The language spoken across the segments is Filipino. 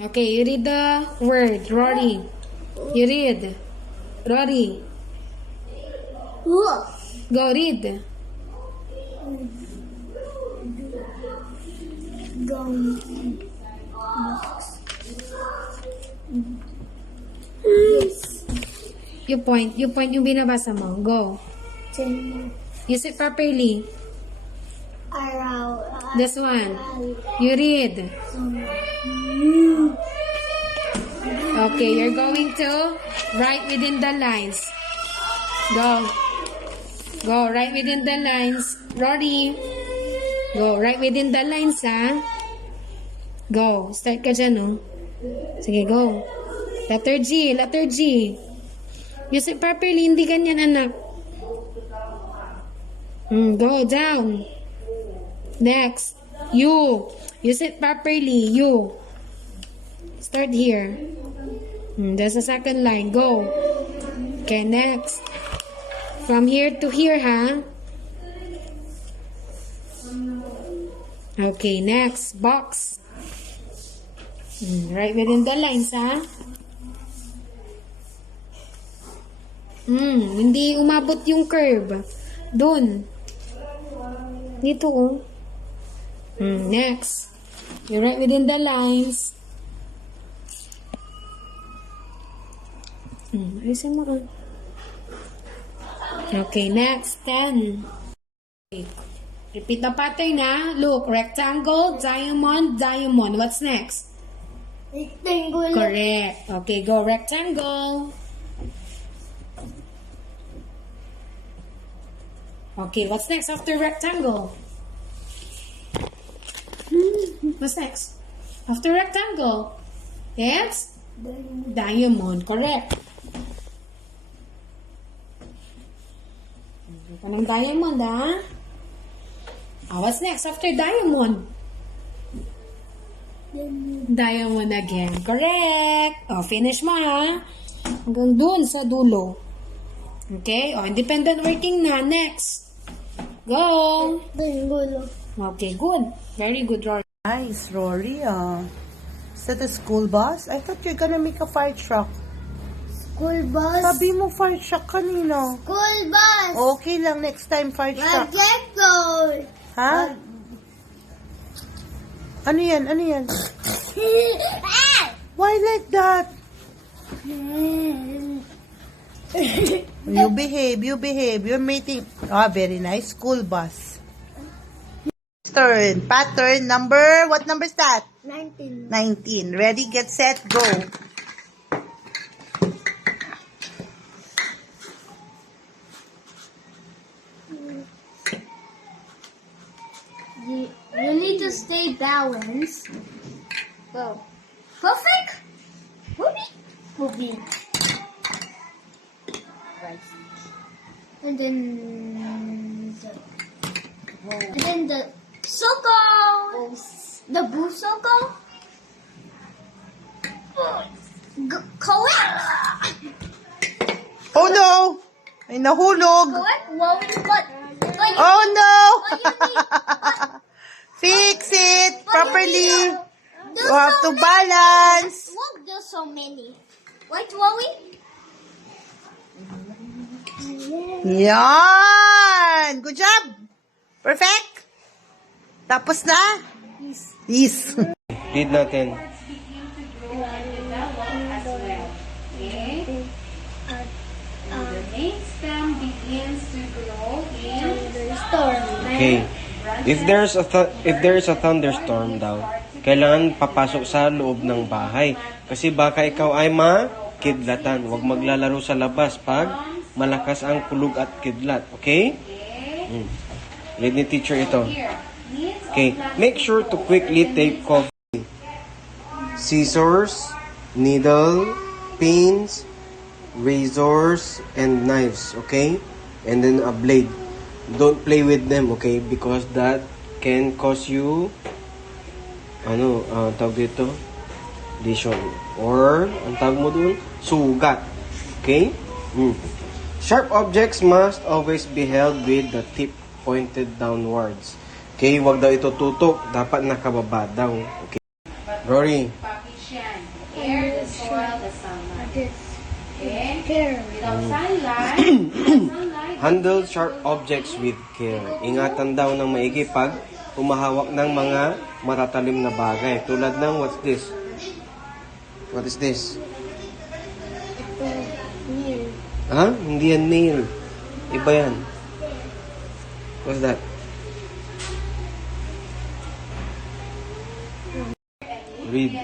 Okay, you read the word, Rory. You read. Rory. Go read. You point yung binabasa mo. Go. Use it properly. This one. You read. Okay, you're going to write within the lines. Go. Go, write within the lines. Rory. Go, write within the lines, ha? Go. Start ka dyan, no? Sige, go. Letter G, letter G. Use it properly, hindi ganyan, anak. Go, down. Next. U. Use it properly, U. Start here. There's a second line. Go. Okay, next. From here to here, ha? Okay, next. Box. Right within the lines, ha? Hindi umabot yung curve. Doon. Dito, oh. Next. You write within the lines. Ayusin mo, ah. Okay, next. 10. Okay. Repeat the pattern, na. Look, rectangle, diamond, diamond. What's next? Rectangle. Correct. Okay, go rectangle. Okay, what's next after rectangle? What's next? After rectangle? It's diamond. Correct. Anong diamond, ha? What's next after diamond? Diamond again. Correct. Finish mo, ha? Hanggang dun sa dulo. Okay? Independent working na. Next. Go. Rectangle. Okay, good. Very good, Rory. Nice, Rory. Is that a school bus? I thought you're gonna make a fire truck. School bus. Sabi mo fire truck kanino. School bus. Okay lang, next time fire truck. Rectangle. Ha? Ano yan? Ano yan? Why like that? You behave, you behave. You're making... very nice. School bus. Turn. Pattern number... What number is that? 19. 19. Ready, get set, go. You need to stay balanced. Go. Perfect. Movie. Right. And then the circle. The blue circle. Correct. Oh no! Ay nahulog! Correct. What Oh no! what you need? Fix it properly. There's You have so to many. balance. Look, there's so many. Right, Chloe? Yan! Good job! Perfect! Tapos na? Yes. Read natin. The main stem begins to grow in Storm. Okay. If there is a thunderstorm daw, kailangan papasok sa loob ng bahay. Kasi baka ikaw ay makidlatan. Huwag maglalaro sa labas pag malakas ang kulog at kidlat. Okay? Read ni teacher ito. Okay. Make sure to quickly take coffee. Scissors, needle, pins, razors, and knives. Okay? And then a blade. Don't play with them, okay? Because that can cause you tawag dito? Lesion. Or, ang tawag mo dun? Sugat. Okay? Sharp objects must always be held with the tip pointed downwards. Okay? Huwag daw ito tutok. Dapat nakababa daw. Okay? Rory. air, the soil, the sunlight. Okay? Care. Without sunlight, Handle sharp objects with care. Ingatan daw ng maigi pag humahawak ng mga matatalim na bagay. Tulad ng, what's this? What is this? Ha? Hindi yan nail. Iba yan. What's that? Read.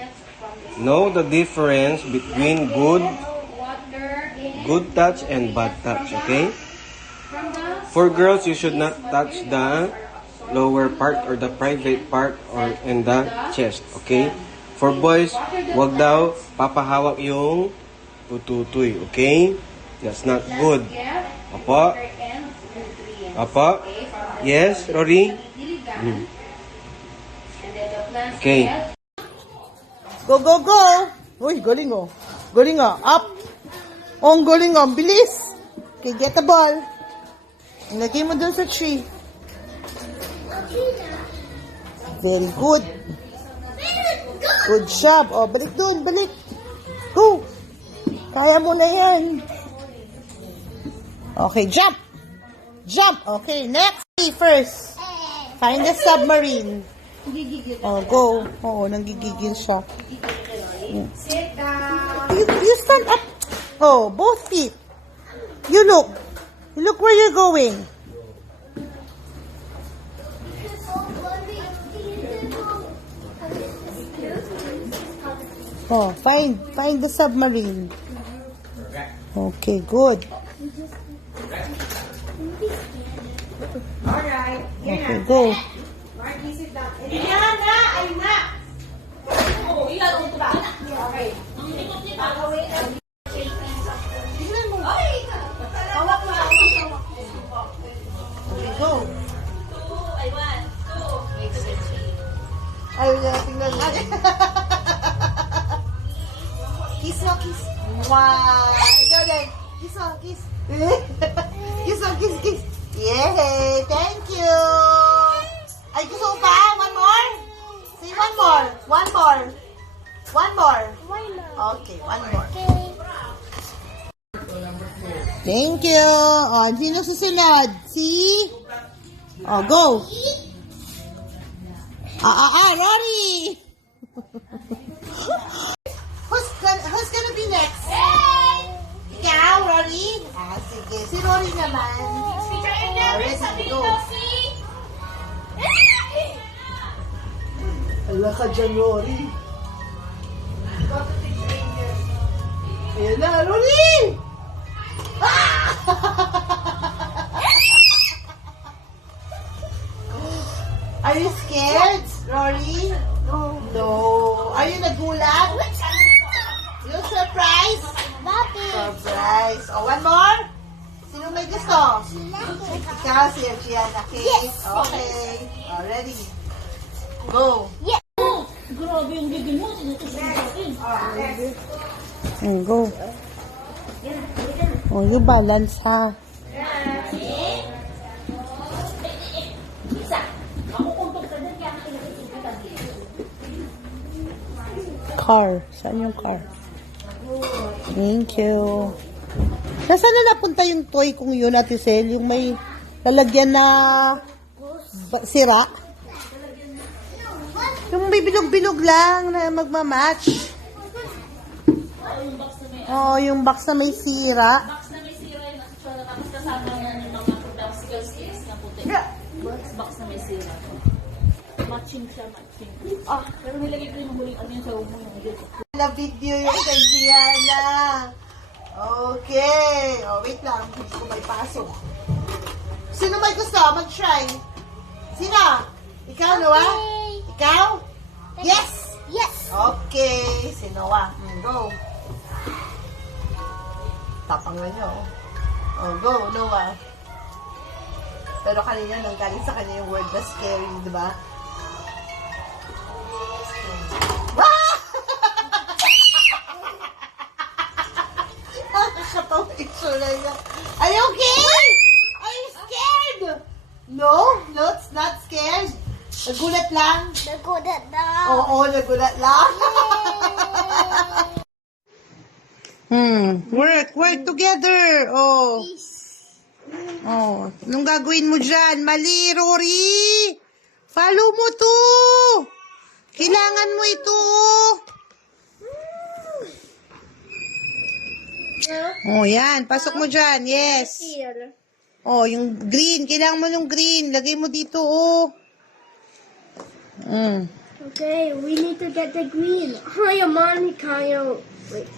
Know the difference between good touch and bad touch, okay? For girls, you should not touch the lower part or the private part or in the chest, okay? For boys, wag daw papahawak yung tututoy, okay? That's not good. Apo? Apo? Yes, Rory? Okay. Go, go, go! Uy, galing oh. Galing oh. Up! Oh, ang galing oh. Bilis! Okay, get the ball. Ilagay mo dun sa tree. Very good. Good job. Oh, balik dun, balik. Go! Kaya mo na yan. Okay, jump! Jump! Okay, next. First, find the submarine. Oh, go. Oo, nanggigigil siya. sit down. You stand up. Oh, both feet. You look. You look where you're going. Oh, find the submarine. Okay, good. Alright. Okay, go. Marky, sit down. Okay. Okay, go. Ay, tingnan natin. Kiss mo, kiss. Wow! Ikaw din. Kiss mo, kiss. Kiss mo, kiss, kiss. Yay! Thank you! Ay, gusto mo pa? One more? Say one more. One more. One more. Okay, one more. Thank you. Oh, sino susunod? Si? Oh, go. Rory! Who's gonna be next? Ikaw, Rory? Sige. Si Rory naman. Ready, go. Ala ka dyan, Rory. Ayan na, Rory! Are you scared, Rory? No. Are you nagulat? You surprised? Surprise. Oh, one more? Sino may gusto? Ikaw, si Gianna. Okay? Yes. Okay. Ready. Go. Yes. Go. Oh, you balance, ha? Car. Saan yung car? Thank you. Nasaan na napunta yung toy kong yun, Ate Sel? Yung may lalagyan na sira? Yung may bilog-bilog lang na magmamatch. Oh, yung box na may sira. Box na may sira yun. Tapos kasama na yung mga popsicle sticks na puti. Box na may sira. Matching siya, matching. Pero nilagay ko yung huling ano yun sa umo yung dito. Na video yung kay Gianna. Okay. Oh, wait lang. Hindi ko may pasok. Sino may gusto? Mag-try. Sino? Ikaw, Noah? Ikaw? Yes! Yes. Okay. Si Noah. Go. Tapangan nyo. Oh, go, Noah. Pero kanina, nang galing sa kanya yung word na scary, di ba? Nakakatawa itsura niya. Are you okay? Are you scared? No, it's not scared. Nagulat lang. Nagulat na. Oo, nagulat lang. Work together. Oh. Oh, anong gagawin mo dyan? Mali, Rory. Follow mo to. Kailangan mo ito. Oh, yan. Pasok mo dyan. Yes. Here. Oh, yung green. Kailangan mo yung green. Lagay mo dito, oh. Okay, we need to get the green. Hurry, on, Kyle. Wait.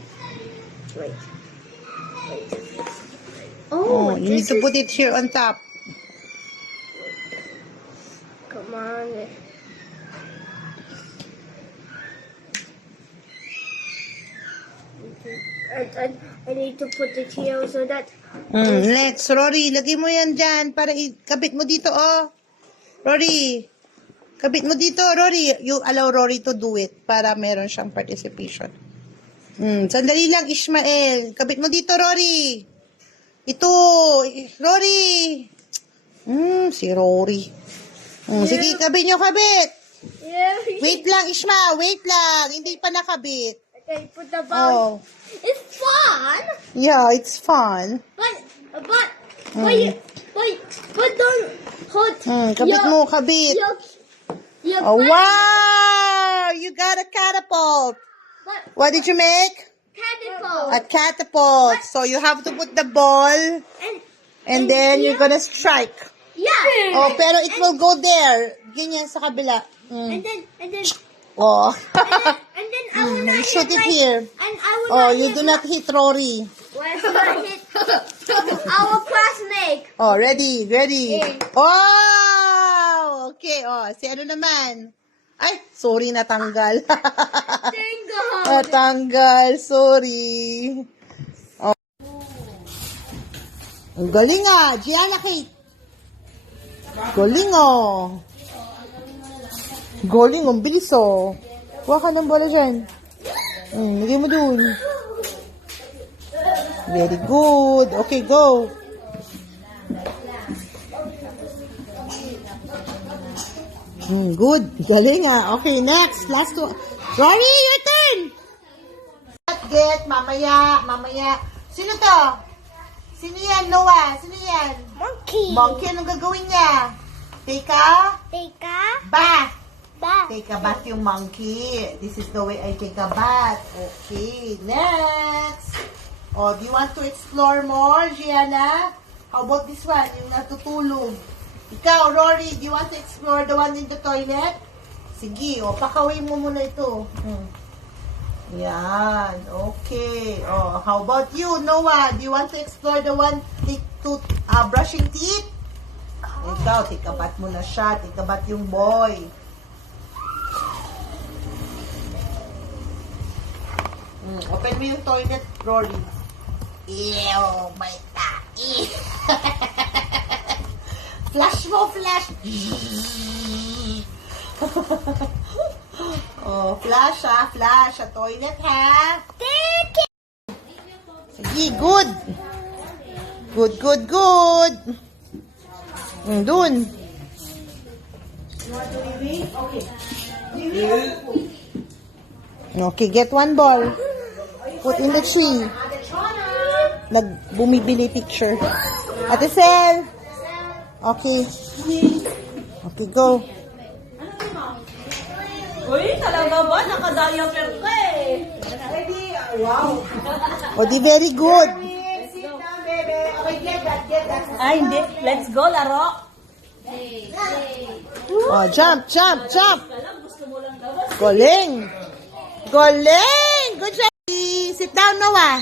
Oh, Oh, you need this to is... put it here on top. Come on. I need to put it here so that... Let's, Rory, lagay mo yan dyan para ikabit mo dito, oh. Rory, kabit mo dito, Rory. You allow Rory to do it para meron siyang participation. Sandali lang, Ishmael. Kabit mo dito, Rory. Ito, Rory. Si Rory. Sige, kabit nyo, kabit. Yeah. Wait lang, Ishma, wait lang. Hindi pa nakabit. Okay, put the ball. Oh. It's fun. Yeah, it's fun. But don't hold. Kabit mo, kabit. Your Oh, wow! You got a catapult. What did you make? catapult. A catapult. So you have to put the ball and then you're gonna strike. Yeah. Oh, pero it will go there. Ganyan sa kabila. And then Oh. and then I will not Shoot hit it my, here. and I will Oh, not you hit do not hit Rory. Let's not hit our classmate. Oh, ready. Yeah. Oh! Okay, oh. Si ano naman? Ay, sorry, natanggal. Bingo. Natanggal, sorry. Oh. Ang galing ah, Gianna Kate. Galing oh. Galing, ang bilis oh. Kuha ka ng bola dyan. Lagay mo dun. Very good. Okay, go. Good. Galing ah. Okay, next. Last one. Rory, your turn. Get, mamaya. Sino to? Sino yan, Noah? Sino yan? Monkey. Monkey, anong gagawin niya? Take a bath. Take a bath yung monkey. This is the way I take a bath. Okay, next. Oh, do you want to explore more, Gianna? How about this one, yung natutulog? Ikaw, Rory, do you want to explore the one in the toilet? Sige, pakawin mo muna ito. Yan, okay. Oh, how about you, Noah? Do you want to explore the one to brushing teeth? Ikaw, tikabat mo na siya. Tikabat yung boy. Open mo yung toilet, Rory. Ew, may tae. Flash mo, flash. Oh, flash ha, flash. Sa toilet ha. Sige, good. Good. Dun. Okay, get one ball. Put in the tree. Nagbumibili picture. Ate Sel. Okay. Okay, go. Uy, talaga ba? Naka-diaper ka eh. O, di very good. Ay, hindi. Let's go, laro. Oh, jump. Galing. Good job. Sit down, Noah.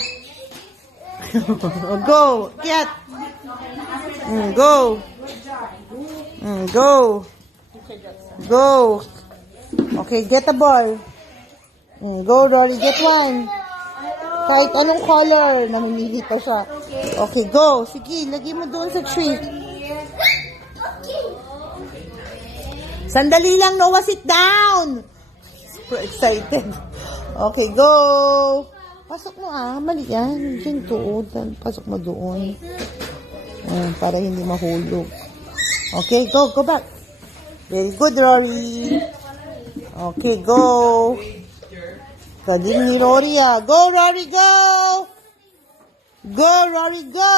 Go. Get. Go. Go. Okay, get the ball. Go, Rory. Get one. Kahit anong color, namimili pa siya. Okay, go. Sige, lagay mo doon sa tree. Sandali lang, Noah. Sit down. Super excited. Okay, go. Pasok mo mali yan. Diyan to. Pasok mo doon. Para hindi mahulog. Okay, go back. Very good, Rory. Okay, go. Galing ni Rory ah. Go, Rory, go! Go, Rory, go!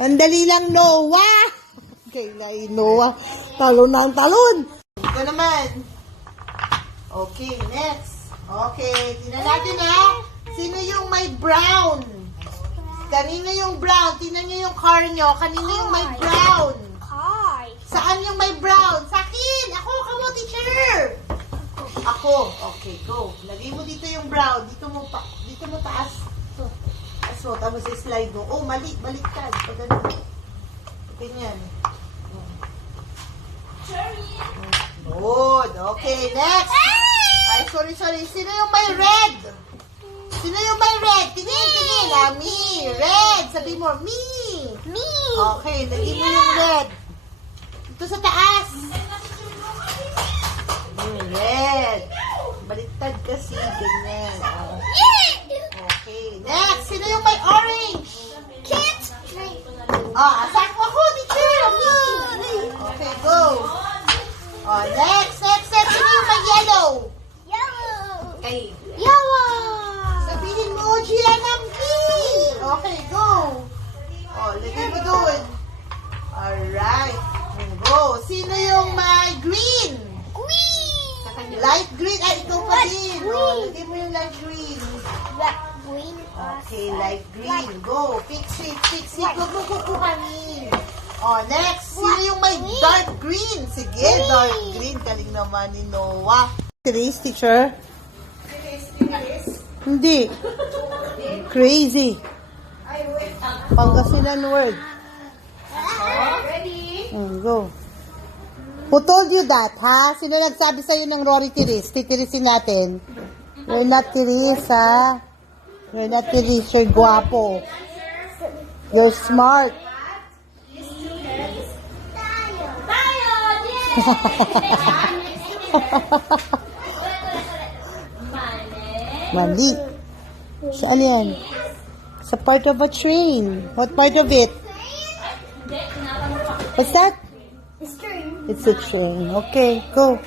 Ang dali lang, Noah! Okay, Noah. Talon na ang talon. Ito naman. Okay, next. Okay, tingnan natin ha. Sino yung may brown? Kanino yung brown? Tingnan nyo yung car nyo. Kanino yung may brown? Car. Saan yung may brown? Sa akin! Ako, kamo, teacher! Ako. Okay, go. Lagay mo dito yung brown. Dito mo taas. Ito. Taas mo, tapos slide mo. Oh, mali. Baliktad. Pag ganun. Ganyan. Good. Okay, next. Ay, sorry. Sino yung may red? Sino yung may red? Tingin. Me. Red. Sabi mo, me. Me. Okay, lagay mo yung red. Dito sa taas. Red. Baliktad kasi. Ganyan. Okay, next. Sino yung may orange? Kids. Asak mo ako, teacher. Okay, go. Next. Sino yung may yellow? Yellow. Okay. Yellow. Sabihin mo, Gia ng B. Okay, go. Lagay mo doon. Alright. Go. Sino yung may green? Green. Light green. Ay, ikaw pa din. Green. Lagay mo yung light green. Black. Green. Okay, light green. Go. Fix it. Huwag mo kukuhanin. Next. Sino yung may dark green? Sige, dark green. Galing naman ni Noah. Today's teacher? Hindi. Crazy. Pangasinan word. Go. Who told you that, ha? Sino nagsabi sa'yo ng Rory Tiris? Titirisin natin. You're not Tiris, ha? You're not Tiris. You're guwapo. You're smart. Mali. Saan yan? Sa part of a train. What part of it? What's that? It's a train. Okay, go.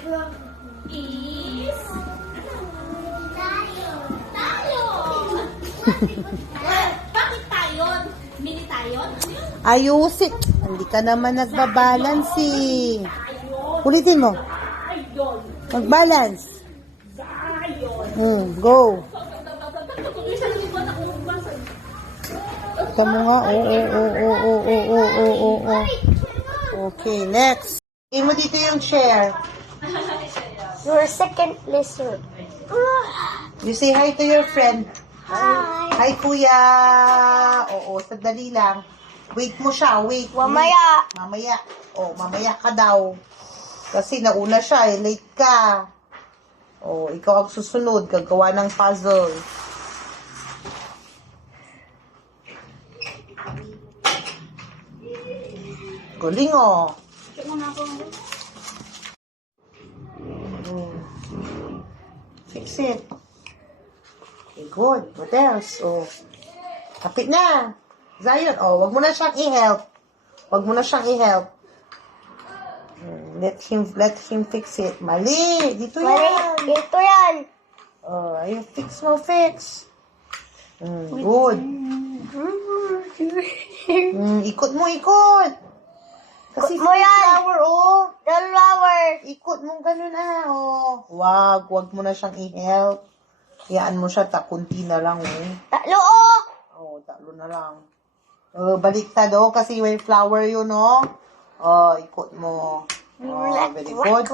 Bakit tayon? Mini tayon? Ayusin. Hindi ka naman nagbabalance eh. Ulitin mo. Mag-balance. Go. Ito mo nga. Okay, next. Ibigay mo dito yung chair. Your second lesson. You say hi to your friend. Hi. Hi, kuya. Oo, sandali lang. Wait mo siya, wait. Mamaya. Mamaya. Mamaya ka daw. Kasi nauna siya, late ka. Ikaw ang susunod, gagawa ng puzzle. Galing, Fix it. Okay, good. What else? Kapit na. Zion, wag mo na siyang i-help. Let him fix it. Mali. Dito yan. Ito yan. Ayun, fix. Good. Ikot mo. Kasi Ikot mo yan. flower, The flower. Ikot mo ganun Wag mo na siyang i-help. Iyaan mo siya, kunti na lang, Tatlo, tatlo na lang. Baliktad, kasi may flower yun, ikot mo. Very good.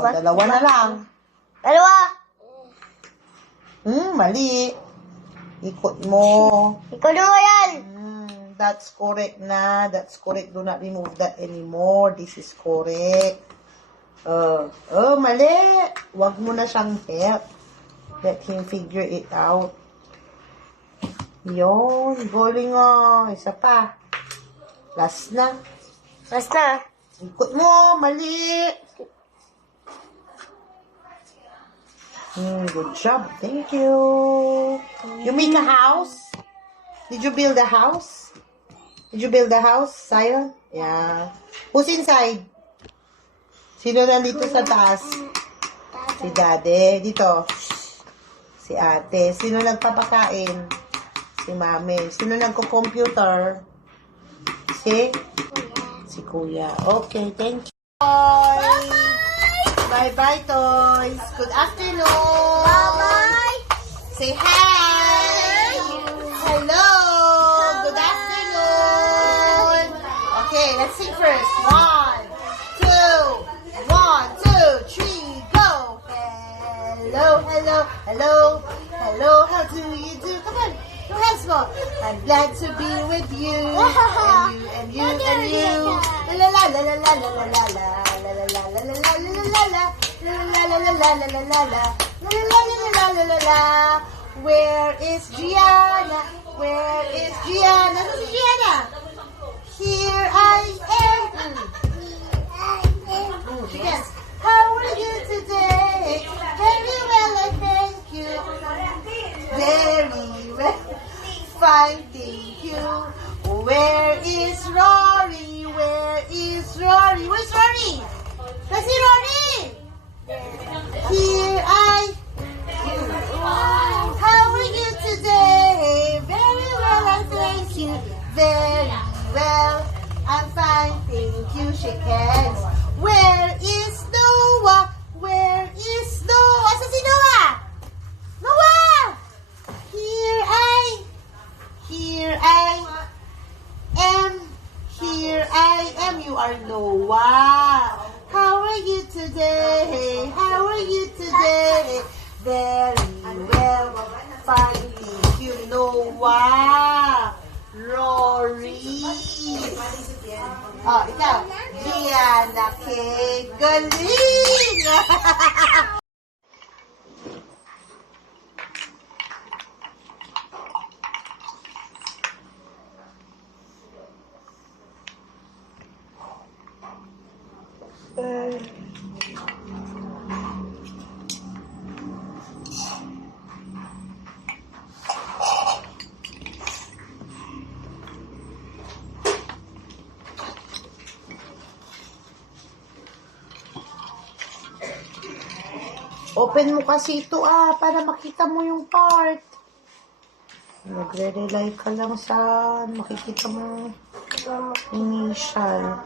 Dalawa na lang. Dalawa. Mali. Ikot mo. Ikaw dalawa yan. That's correct na. That's correct. Do not remove that anymore. This is correct. Mali. Wag mo na siyang help. Let him figure it out. Yun. Galing Isa pa. Last na. Ikot mo. Mali. Good job. Thank you. You make a house? Did you build a house? Zion? Yeah. Who's inside? Sino nandito sa taas? Si Daddy. Dito. Si Ate. Sino nagpapakain? Si Mami. Sino nagko-computer? Si? Si Kuya. Okay, thank you. Bye-bye, toys. Good afternoon. Bye-bye. Say hi. Hello. Good afternoon. Okay, let's sing first. 1, 2, 1, 2, 3, go. Hello, hello, hello, hello. How do you do? Come on, your hands go. I'm glad to be with you, and you, and you, and you. La la la la la la la la la la la la la la la la. La la la la la la la la la. La la la la la la la. Where is Gianna? Where is Gianna? Who's Gianna? Here I am. She goes, how are you today? Very well, I thank you. Very well. Fine, thank you. Where is Rory? Where is Rory? Where's Rory? Let's see Rory. Here I am. How are you today? Very well, I thank you. Very well, I'm fine, thank you. Shake hands. Where is Noah? Where is Noah? Asa si Noah? Noah! Here I am. Here I am. You are Noah. How are you today? How are you today? Very well. Fine, thank you, Noah. Rory. Oh, ikaw. Gianna K. Galing! Open mo kasi ito para makita mo yung part. Nagre-rely ka lang sa makikita mo initial.